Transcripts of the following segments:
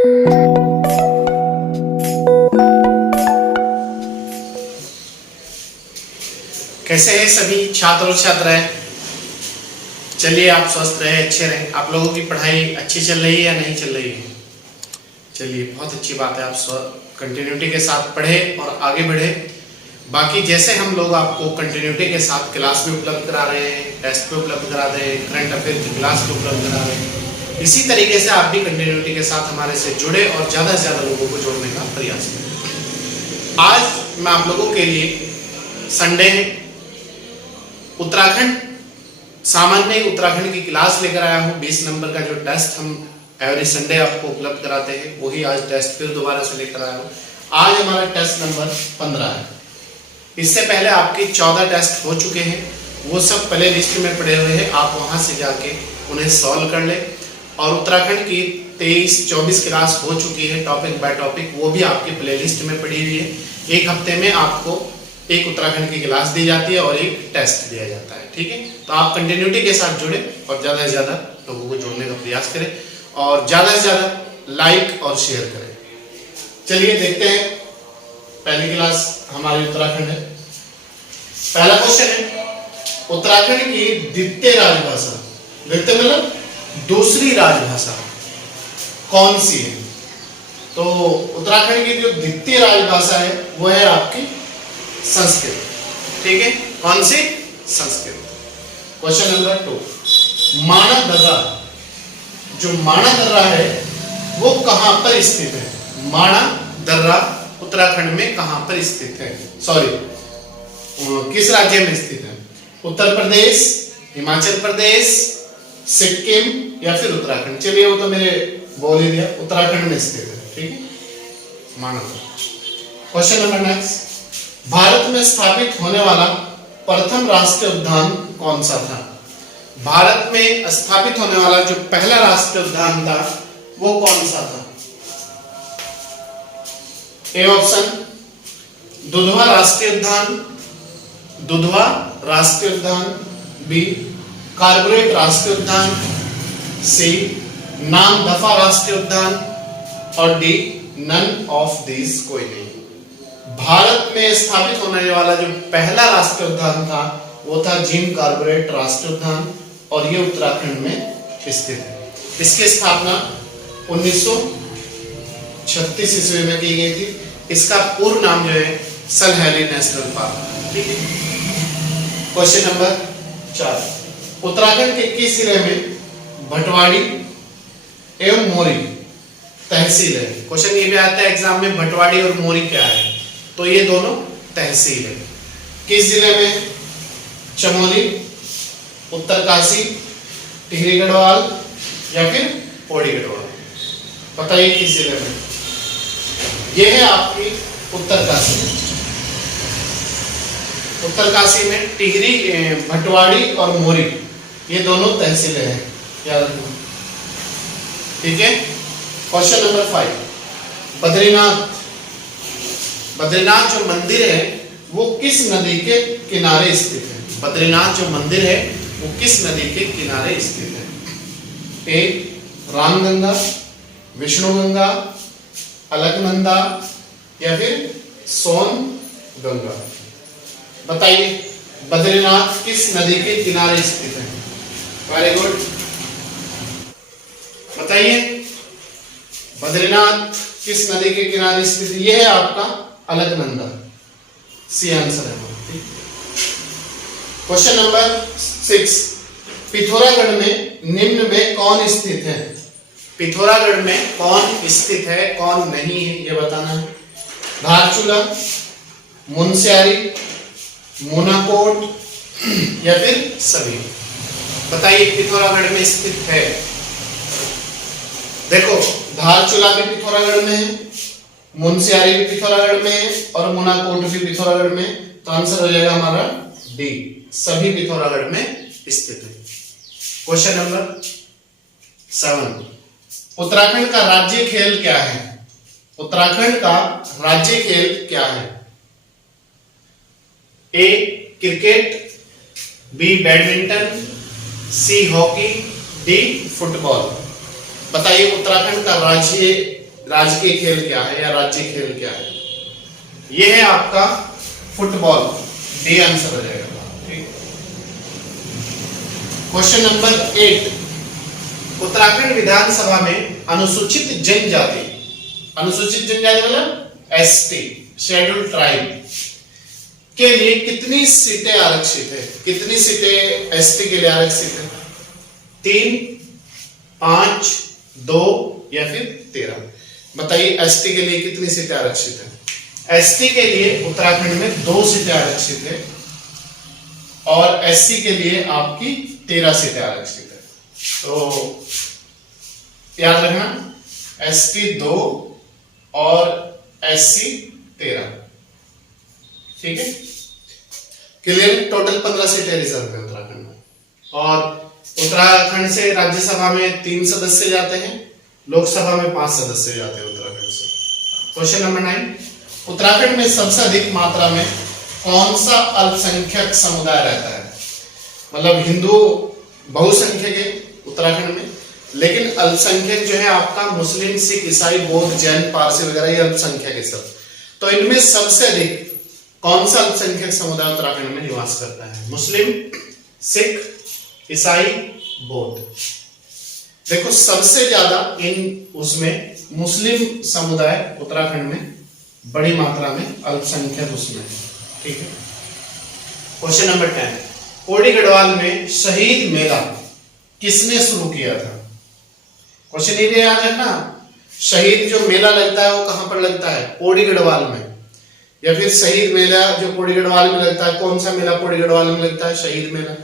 कैसे हैं सभी छात्र और छात्राएं? चलिए, आप स्वस्थ रहे, अच्छे रहें। आप लोगों की पढ़ाई अच्छी चल रही है या नहीं चल रही है? चलिए, बहुत अच्छी बात है। आप कंटिन्यूटी के साथ पढ़े और आगे बढ़े। बाकी जैसे हम लोग आपको कंटिन्यूटी के साथ क्लास में उपलब्ध करा रहे हैं, टेस्ट पे उपलब्ध करा रहे हैं, करंट अफेयर की क्लास पे उपलब्ध करा रहे हैं, इसी तरीके से आप भी कंटिन्यूटी के साथ हमारे से जुड़े और ज़्यादा से ज़्यादा लोगों को जोड़ने का प्रयास करें। आज मैं आप लोगों के लिए संडे है, उत्तराखंड सामान्य उत्तराखंड की क्लास लेकर आया हूँ। 20 नंबर का जो टेस्ट हम एवरी संडे आपको उपलब्ध कराते हैं, वही आज टेस्ट फिर दोबारा से लेकर आया हूँ। आज हमारा टेस्ट नंबर 15 है। इससे पहले आपके 14 टेस्ट हो चुके हैं, वो सब प्ले लिस्ट में पड़े हुए हैं। आप वहाँ से जाके उन्हें सॉल्व कर ले। और उत्तराखंड की 23-24 क्लास हो चुकी है, टॉपिक बाय टॉपिक, वो भी आपकी प्ले लिस्ट में पड़ी हुई है। एक हफ्ते में आपको एक उत्तराखंड की क्लास दी जाती है और एक टेस्ट दिया जाता है। ठीक है, तो आप कंटिन्यूटी के साथ जुड़े और ज़्यादा से ज़्यादा लोगों को जोड़ने का प्रयास करें और ज़्यादा से ज़्यादा लाइक और शेयर करें। चलिए देखते हैं, पहली क्लास हमारी उत्तराखंड है। पहला क्वेश्चन है, उत्तराखंड की द्वितीय राजभाषा, द्वितीय मतलब दूसरी राजभाषा कौन सी है? तो उत्तराखंड की जो द्वितीय राजभाषा है वो है आपकी संस्कृत। ठीक है, कौन सी? संस्कृत। क्वेश्चन नंबर 2, माणा दर्रा, जो माणा दर्रा है वो कहां पर स्थित है? माणा दर्रा उत्तराखंड में कहां पर स्थित है? सॉरी, किस राज्य में स्थित है? उत्तर प्रदेश, हिमाचल प्रदेश, सिक्किम या फिर उत्तराखंड? चलिए, वो तो मेरे बोल ही दिया, उत्तराखंड में स्थित है। ठीक है, माणा दर्रा। क्वेश्चन नंबर नेक्स्ट, भारत में स्थापित होने वाला प्रथम राष्ट्रीय उद्यान कौन सा था? भारत में स्थापित होने वाला जो पहला राष्ट्रीय उद्यान था वो कौन सा था? ए ऑप्शन, दुधवा राष्ट्रीय उद्यान, दुधवा राष्ट्रीय उद्यान, बी कार्बोरेट राष्ट्रीय उद्यान, सी नामदफा राष्ट्रीय उद्यान और डी नन ऑफ दिस कोई नहीं। भारत में स्थापित होने वाला जो पहला राष्ट्रीय उद्यान था वो था जिम कार्बोरेट राष्ट्रीय उद्यान और ये उत्तराखंड में स्थित है। इसकी स्थापना 1936 ईस्वी में की गई थी। इसका पूर्ण नाम जो है सलहली नेशनल पार्क। ठीक है, क्वेश्चन नंबर 4, उत्तराखंड के किस जिले में भटवाड़ी एवं मोरी तहसील है? क्वेश्चन ये भी आता है एग्जाम में, भटवाड़ी और मोरी क्या है? तो ये दोनों तहसील है। किस जिले में? चमोली, उत्तरकाशी, टिहरी गढ़वाल या फिर पौड़ी गढ़वाल? बताइए किस जिले में? ये है आपकी उत्तरकाशी में। उत्तरकाशी में टिहरी, भटवाड़ी और मोरी, ये दोनों तहसीलें हैं, याद रखना। ठीक है, क्वेश्चन नंबर 5, बद्रीनाथ, बद्रीनाथ जो मंदिर है वो किस नदी के किनारे स्थित है? बद्रीनाथ जो मंदिर है वो किस नदी के किनारे स्थित है? ए रामगंगा, विष्णुगंगा, अलकनंदा या फिर सोन गंगा? बताइए, बद्रीनाथ किस नदी के किनारे स्थित है? वेरी गुड, बताइए बद्रीनाथ किस नदी के किनारे स्थित है? यह है आपका अलकनंदा, सी आंसर है। क्वेश्चन नंबर 6, पिथौरागढ़ में निम्न में कौन स्थित है? पिथौरागढ़ में कौन स्थित है, कौन नहीं है, यह बताना है। धारचूला, मुनस्यारी, मोनाकोट या फिर सभी? बताइए, पिथौरागढ़ में स्थित है। देखो, धारचूला भी पिथौरागढ़ में है, मुनस्यारी भी पिथौरागढ़ में है और मोनाकोट भी पिथौरागढ़ में। तो आंसर हो जाएगा हमारा डी, सभी पिथौरागढ़ में स्थित है। क्वेश्चन नंबर 7, उत्तराखंड का राज्य खेल क्या है? उत्तराखंड का राज्य खेल क्या है? A cricket, B badminton, C hockey, D football? बताइए, उत्तराखंड का राज्य राजकीय खेल क्या है या राज्य खेल क्या है। ये है आपका फुटबॉल, डी आंसर हो जाएगा। ठीक, क्वेश्चन नंबर 8, उत्तराखंड विधानसभा में अनुसूचित जनजाति मतलब एसटी, शेड्यूल ट्राइब के लिए कितनी सीटें आरक्षित है? कितनी सीटें एसटी के लिए आरक्षित है? 3, 5, 2 या फिर 13? बताइए एसटी के लिए कितनी सीटें आरक्षित है? एसटी के लिए उत्तराखंड में 2 सीटें आरक्षित है और एससी के लिए आपकी 13 सीटें आरक्षित है। तो याद रखना, एसटी 2 और एससी 13। ठीक है, क्लियर? टोटल 15 सीटें रिजर्व है उत्तराखंड में। और उत्तराखंड से राज्यसभा में 3 सदस्य जाते हैं, लोकसभा में 5 सदस्य जाते हैं उत्तराखंड से। क्वेश्चन नंबर 9, उत्तराखंड में सबसे अधिक मात्रा में कौन सा अल्पसंख्यक समुदाय रहता है? मतलब हिंदू बहुसंख्यक है उत्तराखंड में, लेकिन अल्पसंख्यक जो है आपका मुस्लिम, सिख, ईसाई, बौद्ध, जैन, पारसी वगैरह ये अल्पसंख्यक है सब। तो इनमें सबसे अधिक कौन सा अल्पसंख्यक समुदाय उत्तराखंड में निवास करता है? मुस्लिम, सिख, ईसाई, बौद्ध। देखो सबसे ज्यादा उसमें मुस्लिम समुदाय उत्तराखंड में बड़ी मात्रा में अल्पसंख्यक उसमें है। ठीक है, क्वेश्चन नंबर 10, पौड़ी गढ़वाल में शहीद मेला किसने शुरू किया था? क्वेश्चन ये याद है ना, शहीद जो मेला लगता है वो कहां पर लगता है? पौड़ी गढ़वाल में। या फिर शहीद मेला जो पौड़ी गढ़वाल में लगता है, कौन सा मेला पौड़ी गढ़वाल में लगता है? शहीद मेला।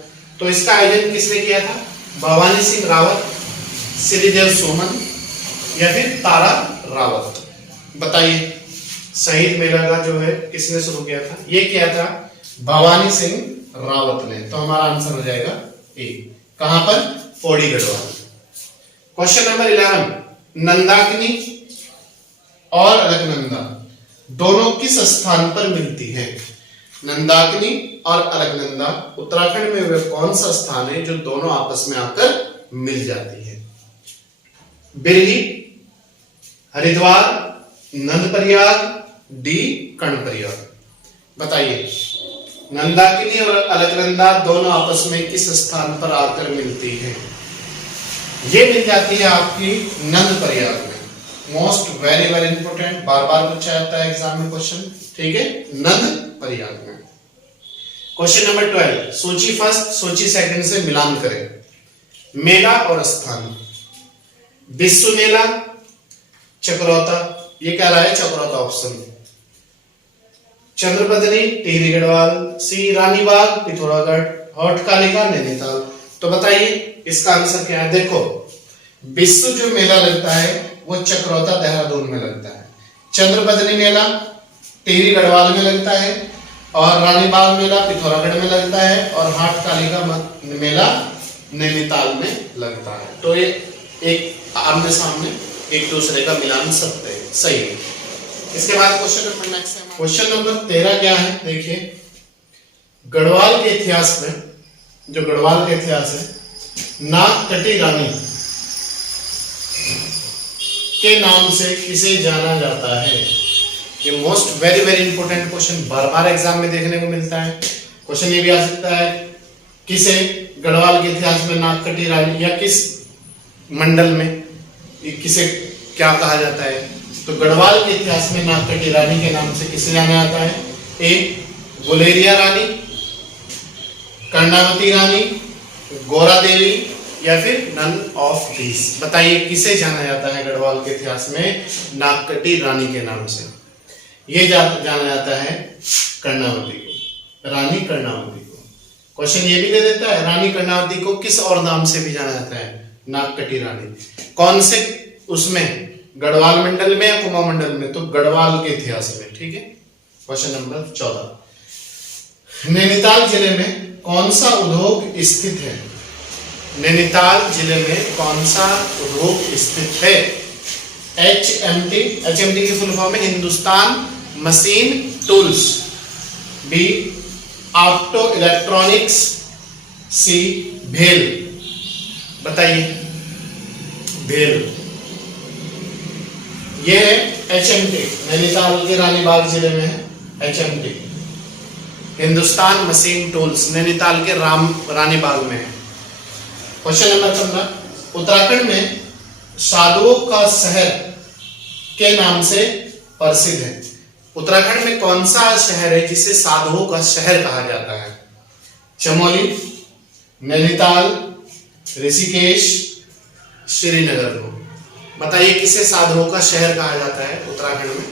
तो इसका आयोजन किसने किया था? भवानी सिंह रावत, श्रीदेव सोमन या फिर तारा रावत? बताइए शहीद मेला का जो है किसने शुरू किया था? ये किया था भवानी सिंह रावत ने। तो हमारा आंसर हो जाएगा ए। कहां पर? पौड़ी गढ़वाल। क्वेश्चन नंबर 11, नंदाकिनी और अलकनंदा दोनों किस स्थान पर मिलती है? नंदाकिनी और अलकनंदा उत्तराखंड में वे कौन सा स्थान है जो दोनों आपस में आकर मिल जाती है? बिरही, हरिद्वार, नंदप्रयाग, डी कर्णप्रयाग? बताइए नंदाकिनी और अलकनंदा दोनों आपस में किस स्थान पर आकर मिलती है? ये मिल जाती है आपकी नंदप्रयाग में। मोस्ट वेरी वेरी इंपोर्टेंट, बार बार पूछा जाता है एग्जाम में क्वेश्चन। ठीक है, नंदप्रयाग में। क्वेश्चन नंबर 12, सूची फर्स्ट सूची सेकंड से मिलान करें। मेला और स्थान, विश्व मेला, चक्रौता, ये क्या रहा है? चक्रौता ऑप्शन। चंद्रबदनी, टिहरी गढ़वाल, सी रानीबाग, पिथौरागढ़, हॉटकालिका, नैनीताल। तो बताइए इसका आंसर क्या है? देखो विश्व जो मेला लगता है वो चक्रौता देहरादून में लगता है, चंद्रबदनी मेला टिहरी गढ़वाल में लगता है, और रानीबाग मेला पिथौरागढ़ में लगता है, और हाटकालिका मेला नैनीताल में लगता है। तो ये एक आमने सामने एक दूसरे का मिलान सकते हैं, सही है। इसके बाद क्वेश्चन नंबर नेक्स्ट है, क्वेश्चन नंबर 13 क्या है? देखिए गढ़वाल के इतिहास में, जो गढ़वाल का इतिहास है, नागकटी रानी के नाम से किसे जाना जाता है? ये most very very important question, बार बार एग्जाम में देखने को मिलता है। क्वेश्चन ये भी आ सकता है, किसे गढ़वाल के इतिहास में नागकटी रानी, या किस मंडल में किसे क्या कहा जाता है? तो गढ़वाल के इतिहास में नागकटी रानी के नाम से किसे जाना जाता है? ए गुलेरिया रानी, कर्णावती रानी, गोरा देवी, या फिर नन ऑफ दीस? बताइए किसे जाना जाता है गढ़वाल के इतिहास में नागकटी रानी के नाम से? ये जाना जाता है कर्णावती को, रानी कर्णावती को। क्वेश्चन ये भी दे देता है रानी कर्णावती को किस और नाम से भी जाना जाता है? नागकटी रानी। कौन से उसमें? गढ़वाल मंडल में या कुमाऊं मंडल में? तो गढ़वाल के इतिहास में। ठीक है, क्वेश्चन नंबर 14, नैनीताल जिले में कौन सा उद्योग स्थित है? नैनीताल जिले में कौन सा उद्योग स्थित है? HMT, HMT की फुल फॉर्म है Hindustan machine tools, B opto electronics, C भेल। बताइए भेल, ये है HMT, नैनीताल के रानीबाग जिले में है HMT, Hindustan machine tools, Nainital के रानीबाग में है। क्वेश्चन नंबर 15, उत्तराखंड में साधुओं का शहर के नाम से प्रसिद्ध है। उत्तराखंड में कौन सा शहर है जिसे साधुओं का शहर कहा जाता है? चमोली, नैनीताल, ऋषिकेश, श्रीनगर को। बताइए किसे साधुओं का शहर कहा जाता है उत्तराखंड में?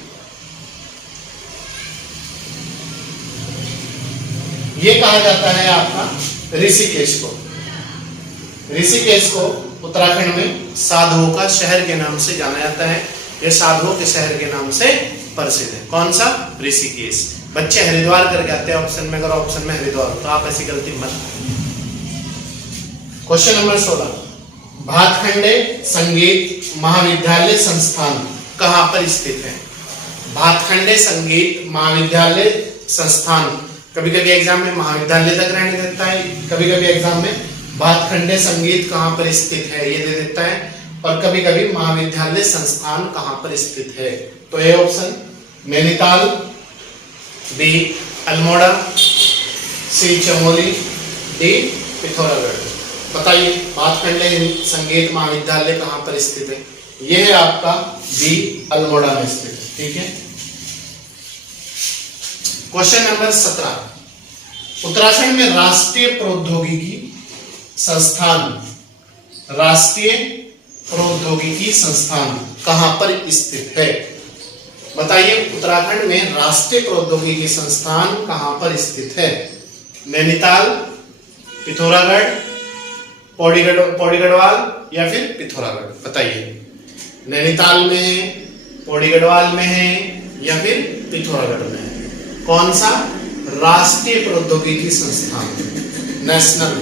ये कहा जाता है आपका ऋषिकेश को। ऋषिकेश को उत्तराखंड में साधुओं का शहर के नाम से जाना जाता है। यह साधुओं के शहर के नाम से प्रसिद्ध है। कौन सा? ऋषिकेश। बच्चे हरिद्वार करके आते हैं ऑप्शन में, अगर ऑप्शन में हरिद्वार तो आप ऐसी गलती मत। क्वेश्चन नंबर 16, भातखंडे संगीत महाविद्यालय संस्थान कहां पर स्थित है? भातखंडे संगीत महाविद्यालय संस्थान, कभी कभी एग्जाम में महाविद्यालय तक रहने देता है, कभी कभी एग्जाम में भातखंडे संगीत कहां पर स्थित है ये दे देता है, और कभी कभी महाविद्यालय संस्थान कहां पर स्थित है। तो A option Nainital, B Almora, C Chamoli, D Pithoragarh. बताइए भातखंडे संगीत महाविद्यालय कहां पर स्थित है? यह है आपका बी अल्मोड़ा में स्थित है। ठीक है। क्वेश्चन नंबर 17, उत्तराखंड में राष्ट्रीय प्रौद्योगिकी संस्थान कहां पर स्थित है? बताइए उत्तराखंड में राष्ट्रीय प्रौद्योगिकी संस्थान कहां पर स्थित है? नैनीताल, पिथौरागढ़, पौड़ी गढ़वाल या फिर पिथौरागढ़? बताइए नैनीताल में है, पौड़ी गढ़वाल में है या फिर पिथौरागढ़ में है? कौन सा राष्ट्रीय प्रौद्योगिकी संस्थान? नेशनल।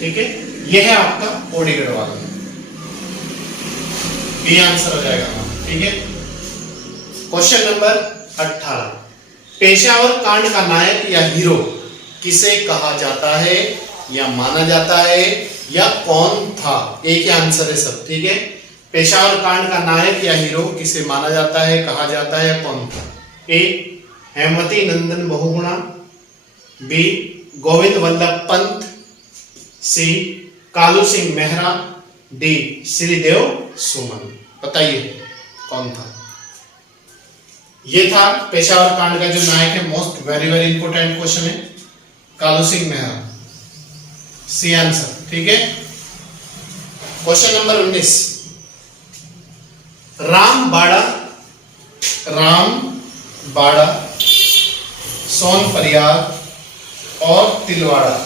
ठीक है, यह है आपका पौड़ी गढ़वाल में। बी आंसर हो जाएगा। ठीक है। क्वेश्चन नंबर 18, पेशावर कांड का नायक या हीरो किसे कहा जाता है या माना जाता है या कौन था? एक ही आंसर है सब। ठीक है। पेशावर कांड का नायक या हीरो किसे माना जाता है, कहा जाता है, कौन था? ए हेमवती नंदन बहुगुणा, बी गोविंद वल्लभ पंत, सी कालू सिंह मेहरा, डी श्रीदेव सुमन। बताइए कौन था? ये था पेशावर कांड का जो नायक है, most very very important question है, कालू सिंह मेहरा। C answer. ठीक है। क्वेश्चन नंबर 19, रामबाड़ा, सोनपरियाग और तिलवाड़ा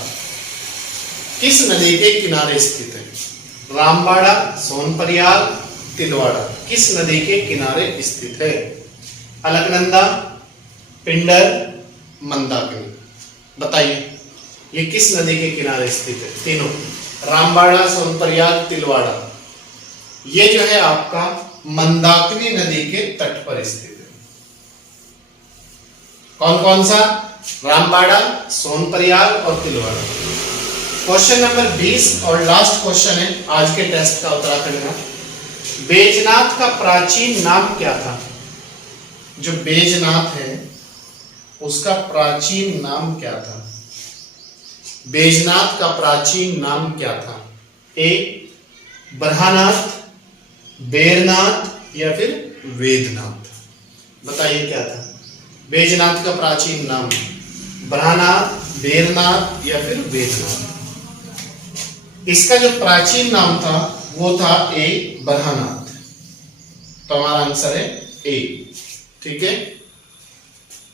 किस नदी के किनारे स्थित है? रामबाड़ा, सोनपरियाग, तिलवाड़ा किस नदी के किनारे स्थित है? अलकनंदा, पिंडर, मंदाकिनी। बताइए ये किस नदी के किनारे स्थित है? तीनों, रामबाड़ा, सोनपरियाग, तिलवाड़ा, ये जो है आपका मंदाकिनी नदी के तट पर स्थित है। कौन कौन सा? रामबाड़ा, सोनपरियाग और तिलवाड़ा। क्वेश्चन नंबर 20 और लास्ट क्वेश्चन है आज के टेस्ट का उत्तराखंड का। बैजनाथ का प्राचीन नाम क्या था? जो बैजनाथ है उसका प्राचीन नाम क्या था? बैजनाथ का प्राचीन नाम क्या था? ए बरहानाथ, बेरनाथ या फिर वेदनाथ? बताइए क्या था बैजनाथ का प्राचीन नाम? बरहानाथ, बेरनाथ या फिर वेदनाथ? इसका जो प्राचीन नाम था वो था ए बरहानाथ। तो हमारा आंसर है ए। ठीक है।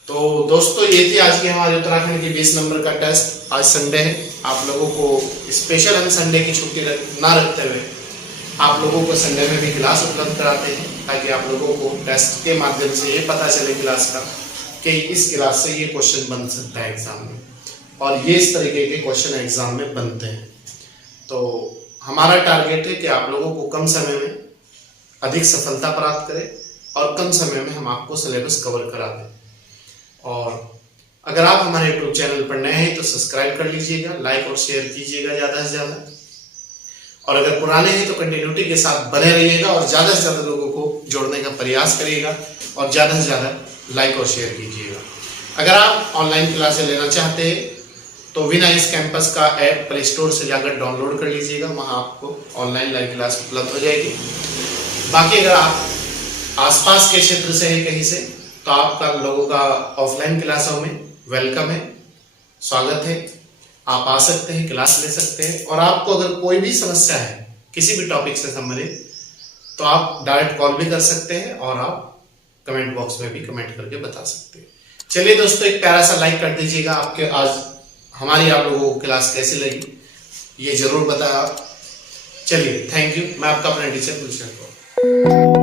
तो दोस्तों ये थी आज की हमारे उत्तराखंड की 20 नंबर का टेस्ट। आज संडे है, आप लोगों को स्पेशल हम संडे की छुट्टी ना रखते हुए आप लोगों को संडे में भी क्लास उपलब्ध कराते हैं, ताकि आप लोगों को टेस्ट के माध्यम से ये पता चले क्लास का कि इस क्लास से ये क्वेश्चन बन सकता है एग्जाम में, और ये इस तरीके के क्वेश्चन एग्जाम में बनते हैं। तो हमारा टारगेट है कि आप लोगों को कम समय में अधिक सफलता प्राप्त करें और कम समय में हम आपको सिलेबस कवर करा दें। और अगर आप हमारे YouTube चैनल पर नए हैं तो सब्सक्राइब कर लीजिएगा, लाइक और शेयर कीजिएगा ज़्यादा से ज़्यादा। और अगर पुराने हैं तो कंटिन्यूटी के साथ बने रहिएगा और ज़्यादा से ज़्यादा लोगों को जोड़ने का प्रयास करिएगा और ज़्यादा से ज़्यादा लाइक और शेयर कीजिएगा। अगर आप ऑनलाइन क्लासें लेना चाहते हैं तो विनाइस कैंपस का ऐप प्ले स्टोर से जाकर डाउनलोड कर लीजिएगा, वहाँ आपको ऑनलाइन लाइव क्लास उपलब्ध हो जाएगी। बाकी अगर आप आसपास के क्षेत्र से हैं कहीं से तो आपका लोगों का ऑफलाइन क्लासों में वेलकम है, स्वागत है। आप आ सकते हैं, क्लास ले सकते हैं और आपको अगर कोई भी समस्या है किसी भी टॉपिक से संबंधित तो आप डायरेक्ट कॉल भी कर सकते हैं और आप कमेंट बॉक्स में भी कमेंट करके बता सकते हैं। चलिए दोस्तों, एक प्यारा सा लाइक कर दीजिएगा। आपके आज हमारी आप लोगों को क्लास कैसी लगी ये जरूर बताया। चलिए, थैंक यू। मैं आपका अपना टीचर गुलशन।